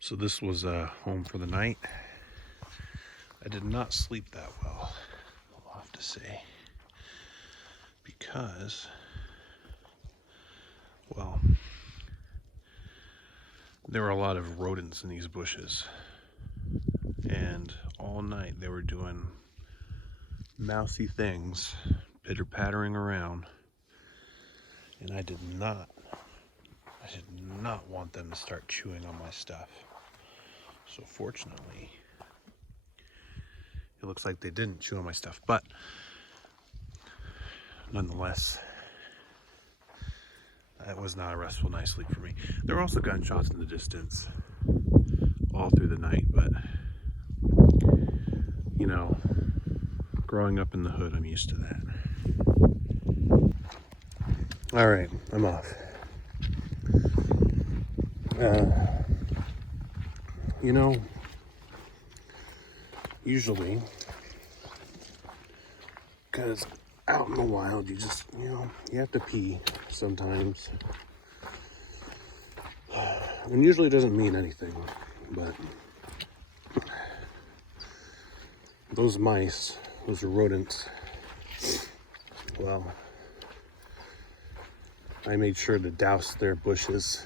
So this was home for the night. I did not sleep that well, I'll have to say, because, well, there were a lot of rodents in these bushes, and all night they were doing mousy things, pitter-pattering around, and I did not want them to start chewing on my stuff. So fortunately, it looks like they didn't chew on my stuff, but nonetheless, that was not a restful night's sleep for me. There were also gunshots in the distance all through the night, but you know, growing up in the hood, I'm used to that. All right, I'm off. You know, usually, because out in the wild, you just, you have to pee sometimes. And usually it doesn't mean anything, but those mice, those rodents, well, I made sure to douse their bushes.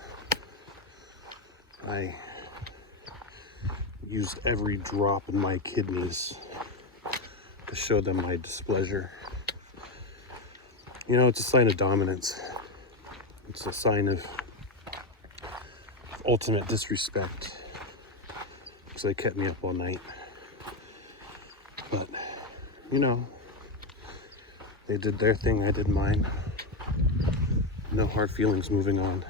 I used every drop in my kidneys to show them my displeasure. You know, it's a sign of dominance. It's a sign of ultimate disrespect. So they kept me up all night. But, you know, they did their thing, I did mine. No hard feelings, moving on.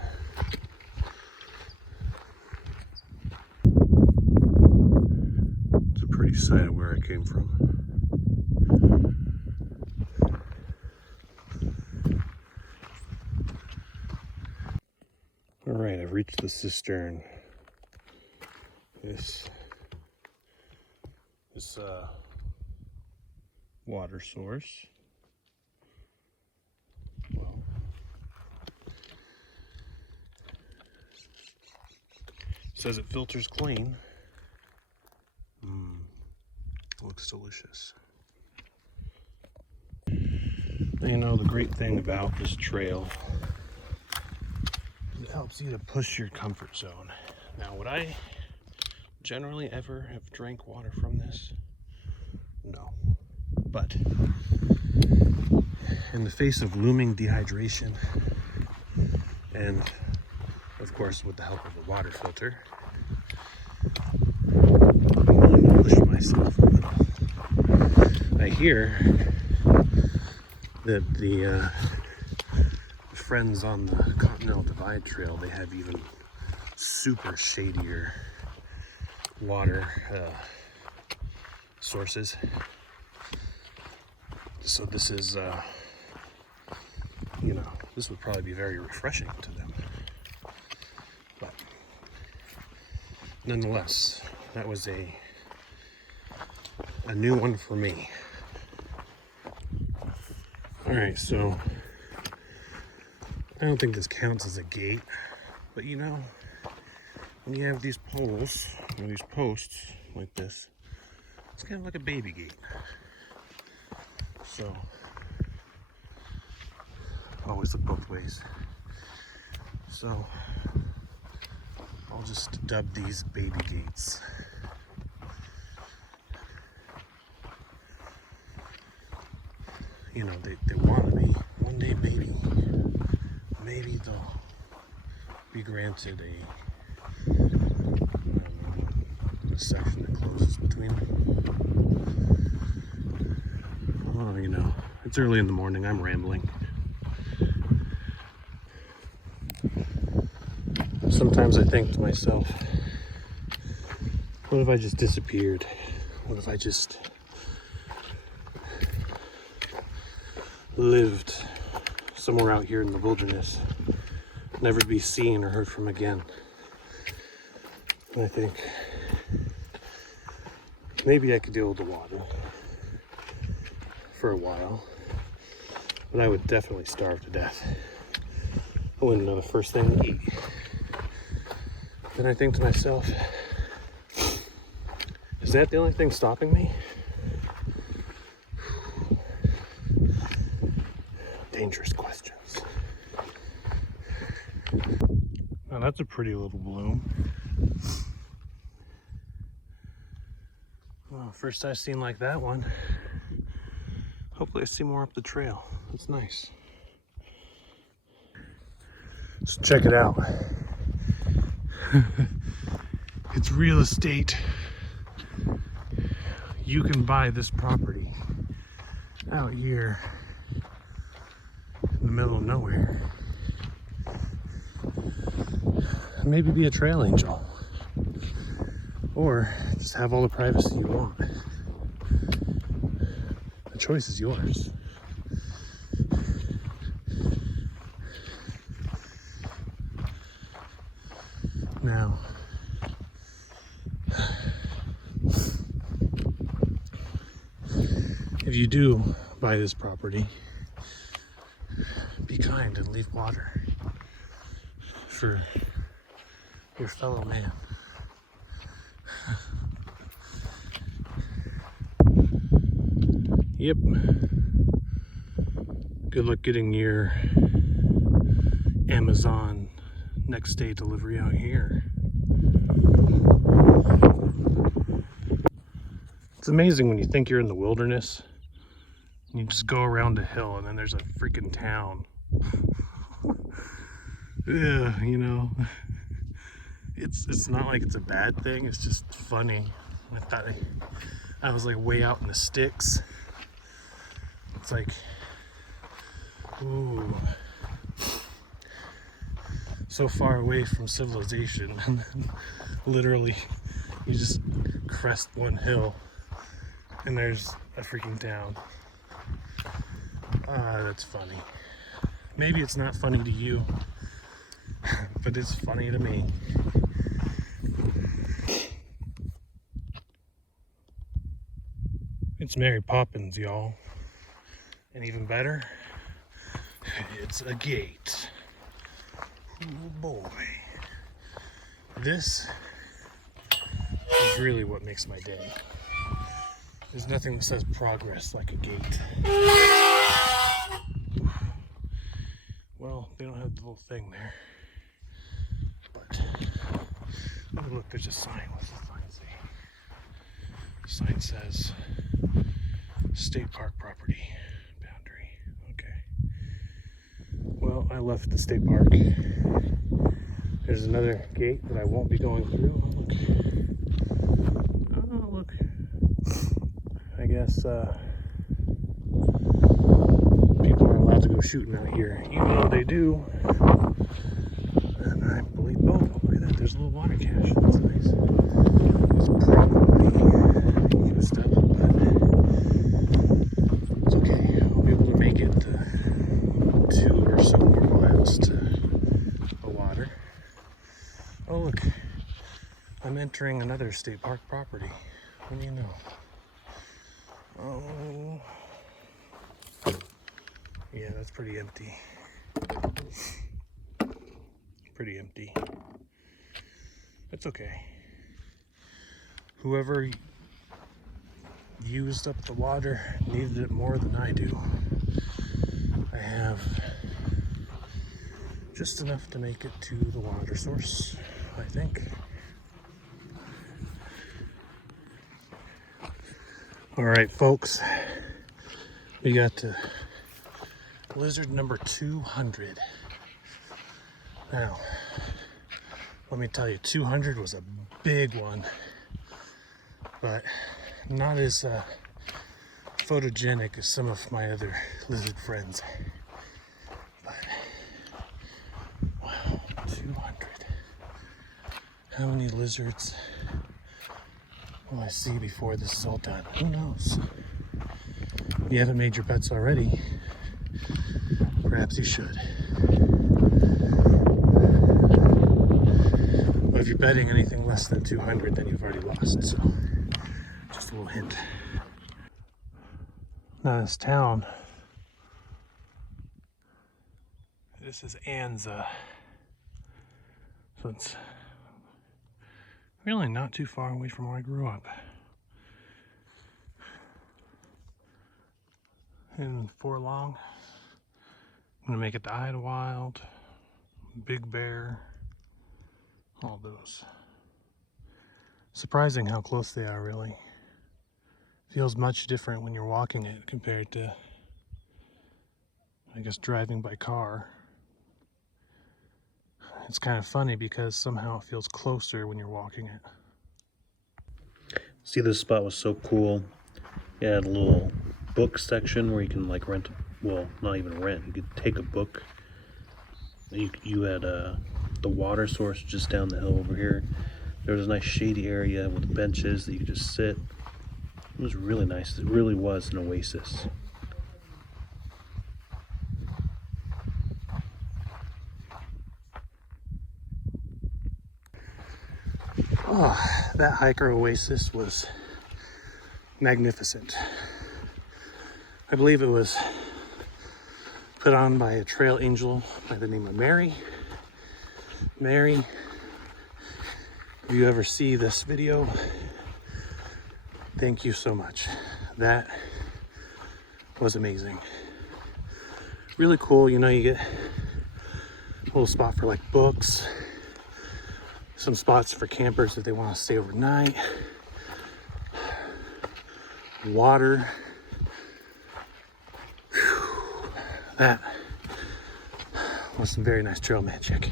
It's a pretty sight of where I came from. All right, I've reached the cistern. This water source. Well, says it filters clean. Looks delicious. You know, the great thing about this trail is it helps you to push your comfort zone. Now, would I generally ever have drank water from this? No. But in the face of looming dehydration, and of course with the help of a water filter, I'm going to push myself a little. I hear that the friends on the Continental Divide Trail, they have even super shadier water sources. So this is, you know, this would probably be very refreshing to them. But nonetheless, that was a new one for me. All right, so I don't think this counts as a gate, but you know, when you have these poles or these posts like this, it's kind of like a baby gate. So always look both ways. So I'll just dub these baby gates. You know, they want to be one day maybe they'll be granted a section that closes between them. Oh, you know, it's early in the morning, I'm rambling. Sometimes I think to myself, what if I just disappeared? What if I just lived somewhere out here in the wilderness, never to be seen or heard from again? And I think maybe I could deal with the water for a while, but I would definitely starve to death. I wouldn't know the first thing to eat. then I think to myself, is that the only thing stopping me? Dangerous questions. Now that's a pretty little bloom. Well, first I've seen like that one. Hopefully I see more up the trail. That's nice. So check it out. It's real estate. You can buy this property out here in the middle of nowhere. Maybe be a trail angel. Or just have all the privacy you want. The choice is yours. Now, if you do buy this property, be kind and leave water for your fellow man. Yep. Good luck getting your Amazon next day delivery out here. It's amazing when you think you're in the wilderness and you just go around a hill and then there's a freaking town. Yeah, you know, it's not like it's a bad thing, it's just funny. I thought I was like way out in the sticks. It's like, ooh, so far away from civilization, and then literally you just crest one hill and there's a freaking town. That's funny. Maybe it's not funny to you, but it's funny to me. It's Mary Poppins, y'all. And even better, it's a gate. Oh boy. This is really what makes my day. There's nothing that says progress like a gate. Well, they don't have the little thing there. But, oh look, there's a sign. What's the sign say? The sign says, State Park property boundary. Okay. Well, I left the state park. There's another gate that I won't be going through. Look. Oh, look. I guess people are allowed to go shooting out here, even though they do. And I believe, oh, look at that. There's a little water cache. That's nice. It's probably used up, but it's okay. I'll be able to make it 2 or so more miles to the water. Oh, look. I'm entering another state park property. What do you know? Oh. Yeah, that's pretty empty. Pretty empty. It's okay. Whoever used up the water needed it more than I do. I have just enough to make it to the water source, I think. All right, folks, we got lizard number 200. Now, let me tell you, 200 was a big one, but not as photogenic as some of my other lizard friends. But, wow, 200. How many lizards will I see before this is all done? Who knows? If you haven't made your bets already, perhaps you should. But if you're betting anything less than 200, then you've already lost, so just a little hint. Now this town, this is Anza. So it's Really not too far away from where I grew up. And before long, I'm gonna make it to Idlewild, Big Bear, all those. Surprising how close they are, really. Feels much different when you're walking it compared to, I guess, driving by car. It's kind of funny because somehow it feels closer when you're walking it. See, this spot was so cool. It had a little book section where you can like rent, well, not even rent, you could take a book. You had the water source just down the hill over here. There was a nice shady area with benches that you could just sit. It was really nice. It really was an oasis. Oh, that Hiker Oasis was magnificent. I believe it was put on by a trail angel by the name of Mary. Mary, if you ever see this video, thank you so much. That was amazing. Really cool, you know, you get a little spot for like books, some spots for campers if they want to stay overnight, water. Whew. That was some very nice trail magic.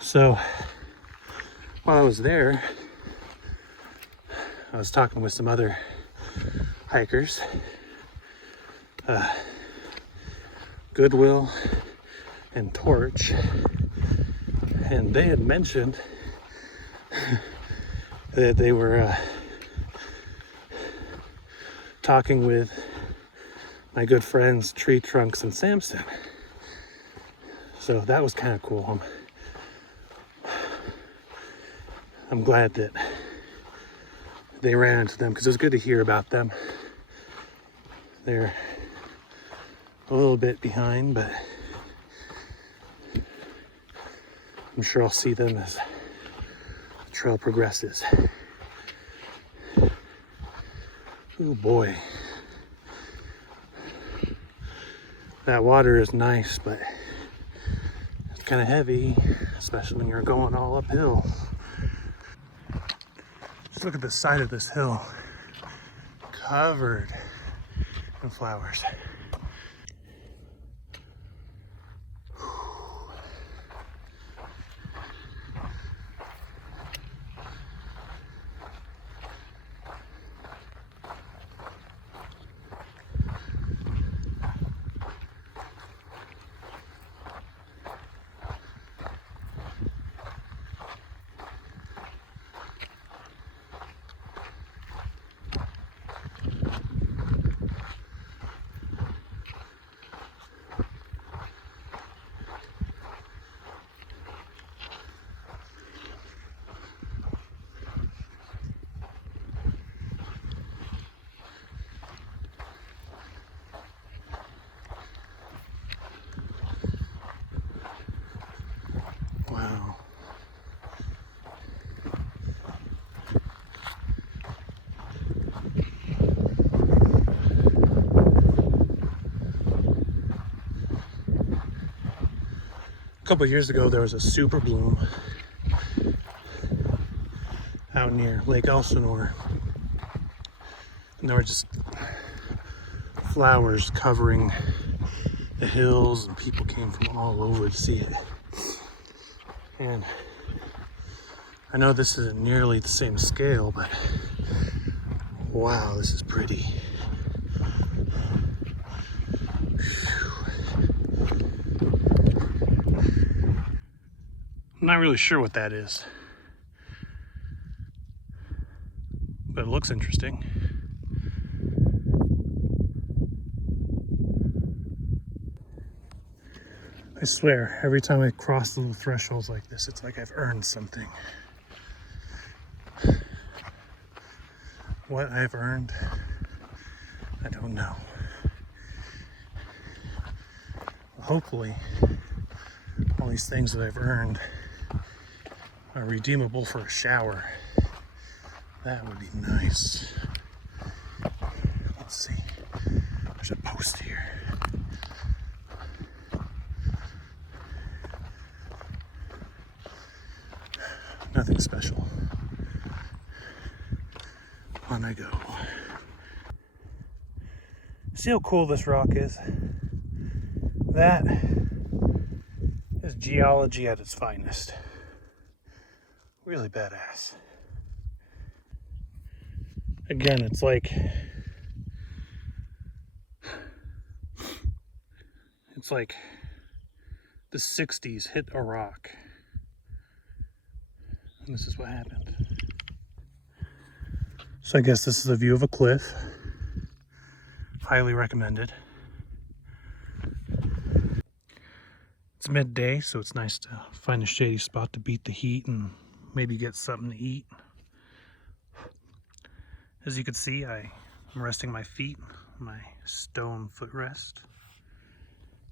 So while I was there, I was talking with some other hikers, Goodwill and Torch, and they had mentioned that they were talking with my good friends Tree Trunks and Samson. So that was kind of cool. I'm glad that they ran into them because it was good to hear about them. They're a little bit behind, but I'm sure I'll see them as the trail progresses. Oh boy. That water is nice, but it's kind of heavy, especially when you're going all uphill. Just look at the side of this hill, covered in flowers. Wow. A couple of years ago, there was a super bloom out near Lake Elsinore, and there were just flowers covering the hills, and people came from all over to see it. And I know this isn't nearly the same scale, but wow, this is pretty. I'm not really sure what that is, but it looks interesting. I swear, every time I cross the little thresholds like this, it's like I've earned something. What I've earned, I don't know. Hopefully, all these things that I've earned are redeemable for a shower. That would be nice. Let's see. There's a post here. Nothing special. On I go. See how cool this rock is? That is geology at its finest. Really badass. Again, it's like the 60s hit a rock. And this is what happened. So I guess this is a view of a cliff. Highly recommended. It's midday, so it's nice to find a shady spot to beat the heat and maybe get something to eat. As you can see, I'm resting my feet on my stone footrest.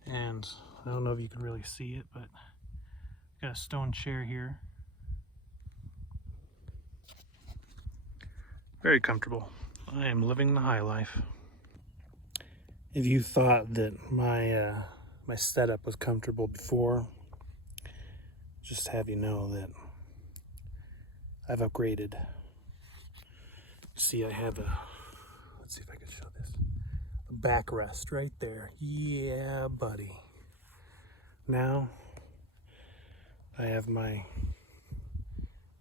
And I don't know if you can really see it, but I got a stone chair here. Very comfortable. I am living the high life. If you thought that my setup was comfortable before, just have you know that I've upgraded. See, I have let's see if I can show this. A backrest right there. Yeah, buddy. Now I have my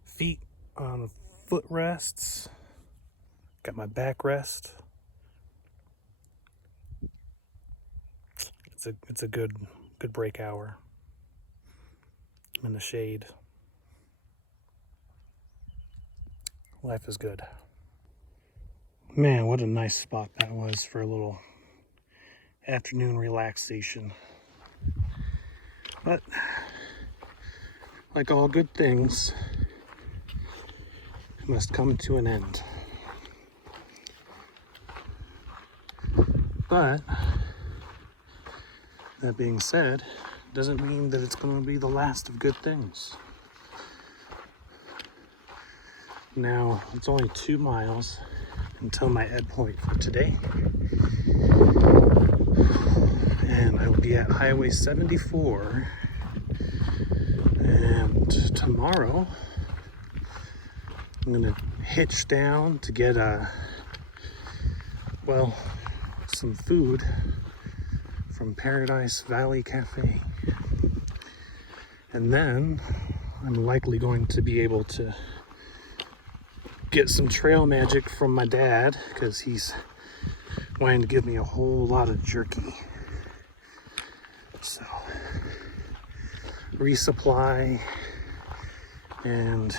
feet on the footrests. Got my backrest. It's a good break hour. I'm in the shade. Life is good. Man, what a nice spot that was for a little afternoon relaxation. But like all good things, it must come to an end. But that being said, doesn't mean that it's going to be the last of good things. Now, it's only 2 miles until my endpoint for today. And I will be at Highway 74. And tomorrow, I'm going to hitch down to get some food from Paradise Valley Cafe. And then I'm likely going to be able to get some trail magic from my dad, because he's wanting to give me a whole lot of jerky. So, resupply and,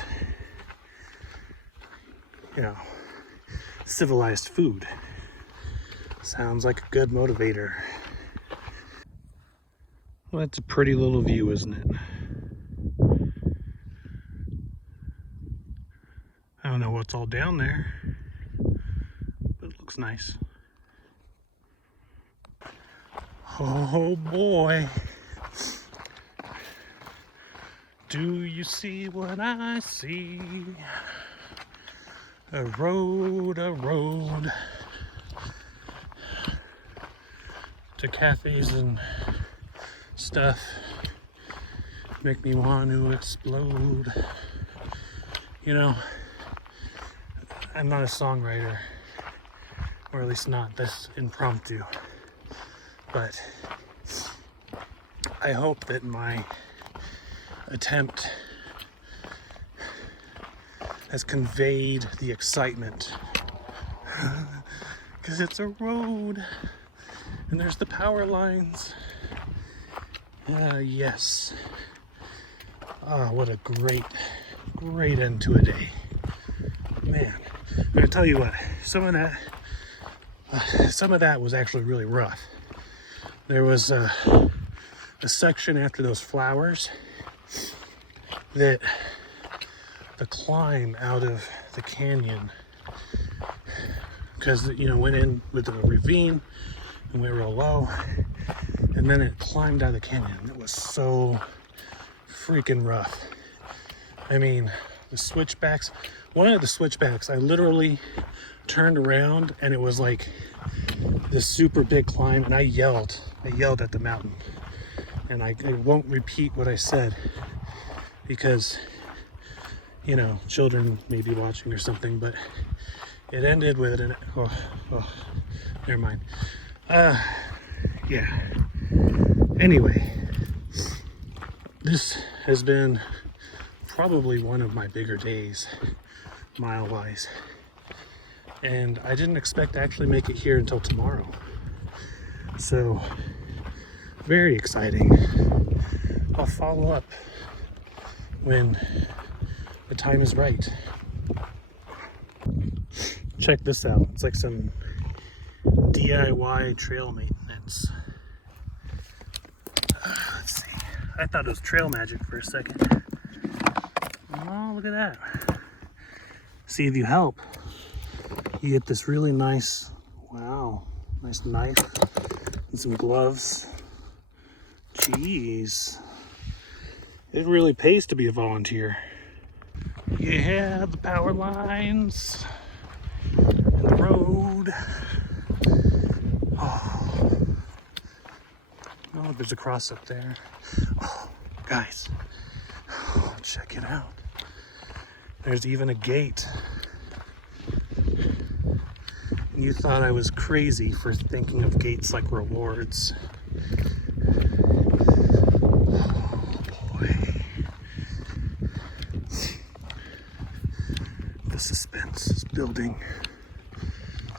civilized food. Sounds like a good motivator. Well, that's a pretty little view, isn't it? I don't know what's all down there, but it looks nice. Oh boy. Do you see what I see? A road to cafes and stuff make me want to explode. I'm not a songwriter, or at least not this impromptu, but I hope that my attempt has conveyed the excitement, because it's a road and there's the power lines. Yes. What a great end to a day. Man, I'm gonna tell you what, some of that was actually really rough. There was a section after those flowers that the climb out of the canyon, because went in with a ravine and went real low, and then it climbed out of the canyon. It was so freaking rough. I mean, the switchbacks, one of the switchbacks, I literally turned around and it was like this super big climb, and I yelled at the mountain. And I won't repeat what I said because, you know, children may be watching or something, but it ended with an, never mind. Yeah. Anyway, this has been probably one of my bigger days, mile-wise. And I didn't expect to actually make it here until tomorrow. So, very exciting. I'll follow up when the time is right. Check this out. It's like some DIY trail maintenance. Let's see. I thought it was trail magic for a second. Oh, look at that. See, if you help, you get this really nice, wow, nice knife and some gloves. Jeez. It really pays to be a volunteer. Yeah, the power lines and the road. Oh, there's a cross up there. Oh, guys, check it out. There's even a gate. And you thought I was crazy for thinking of gates like rewards. The suspense is building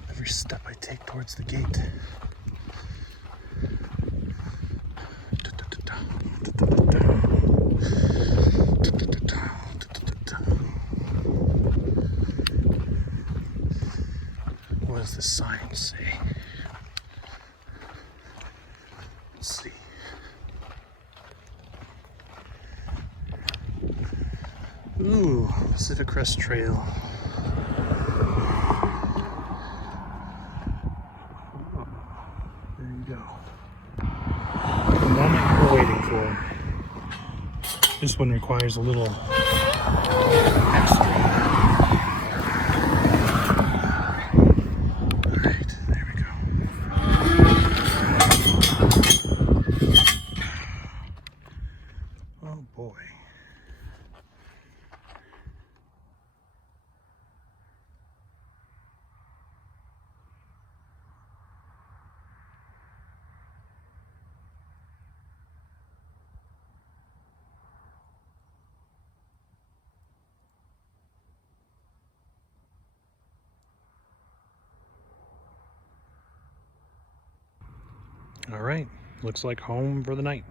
every step I take towards the gate. What does the sign say? Let's see. Ooh, Pacific Crest Trail. Oh, there you go. The moment you're waiting for. This one requires a little extra. Alright, there we go. Oh boy. All right, looks like home for the night.